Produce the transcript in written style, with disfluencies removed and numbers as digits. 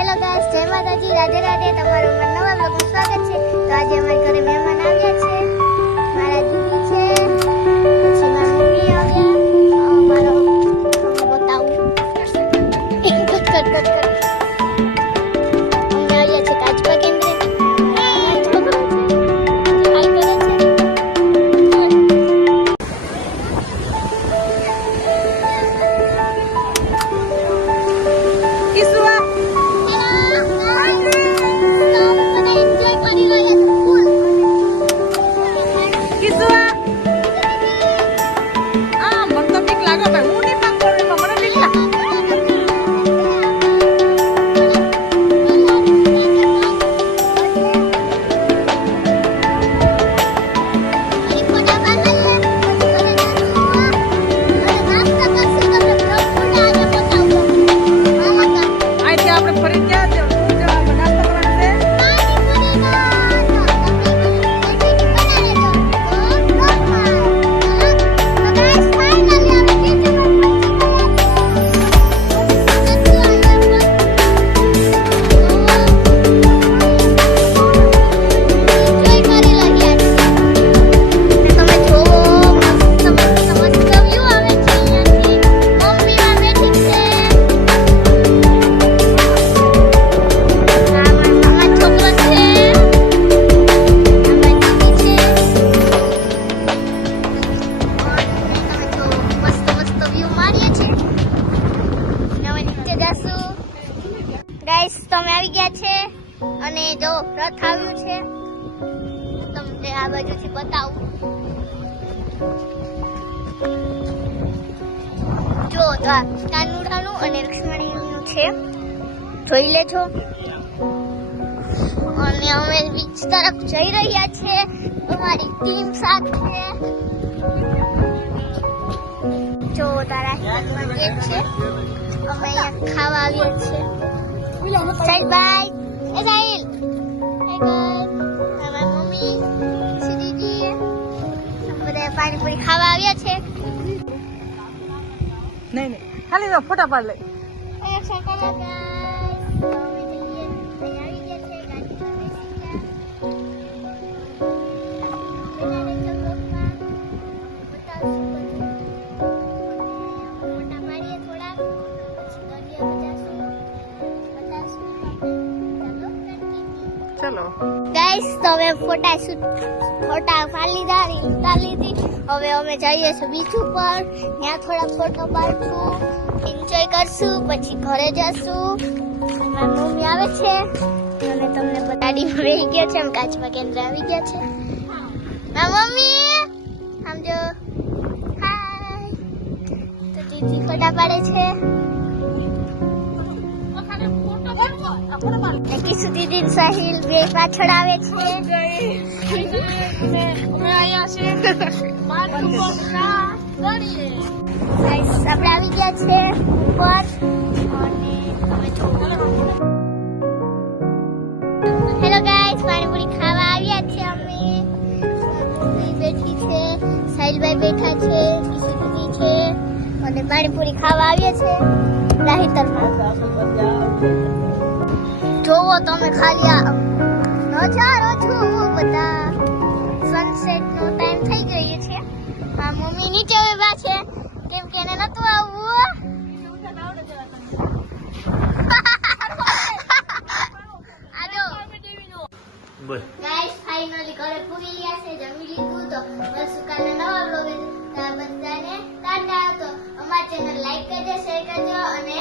Hello guys, જય માતાજી, રાધે રાધે. તમારું નવા બ્લોગમાં સ્વાગત છે. તો આજે અમારી ઘરે મહેમાન આવ્યા છે. મારા દીદી છે, પછી મારા મમ્મી આવ્યા. મારો બતાવું અમે આવ્યા છે કાચબા કેન્દ્રે. ગાઈસ, તમે આવી ગયા છે અને જો રથ આવ્યું છે. તમને આ બાજુથી બતાવું. જો તો આ કાનુડાનું અને લક્ષ્મણીનું છે, જોઈ લેજો. અને અમે બીચ તરફ જઈ રહ્યા છે અમારી ટીમ સાથે. જો તારા ગેટ છે, અમે અહીંયા ખાવા આવ્યા છીએ. સાઈડ બાય એ સાઈલ એ ગાય મારા મમ્મી દીદી બધા પાણીપુરી ખાવા આવ્યા છે. નહીં ખાલી ફોટા પાડ લે. ચલો ગાઈસ, તો હવે ફોટા પાડી લીધી. હવે અમે જઈએ છીએ બીચ ઉપર. ત્યાં થોડા ફોટો પાડશું, એન્જોય કરશું, પછી ઘરે જશું. મારી મમ્મી આવે છે અને તમને ગાડીમાં બેસી ગયા છે. અમે કાચબા કેન્દ્ર આવી ગયા છે. મારી મમ્મી સમજો હાય. તો દીદી ફોટા પાડે છે. કિશુ દીદી સાહિલ બે પાછળ આવે છે. આપણે આવી ગયા છે ઉપર. હેલો ગાઈસ, પાણીપુરી ખાવા આવ્યા છે અમે. બેઠી છે, સાહિલભાઈ બેઠા છે, કિશુ દીદી છે અને પાણીપુરી ખાવા આવ્યા છે. રાહિતરમાં જોવો તમે ખાલી નજારો જોવો. બધા સનસેટ નો ટાઈમ થઈ ગયો છે. આ મમ્મી નીચે ઉભા છે કેમ કે એને નતું આવવું. ગાઈસ, ફાઇનલી ઘરે પૂરી ગયા છે, જમી લીધું. તો બસ કાલે નવા બ્લોગ બધાને ટાટા. તો અમારી ચેનલ લાઈક કરજો, શેર કરજો અને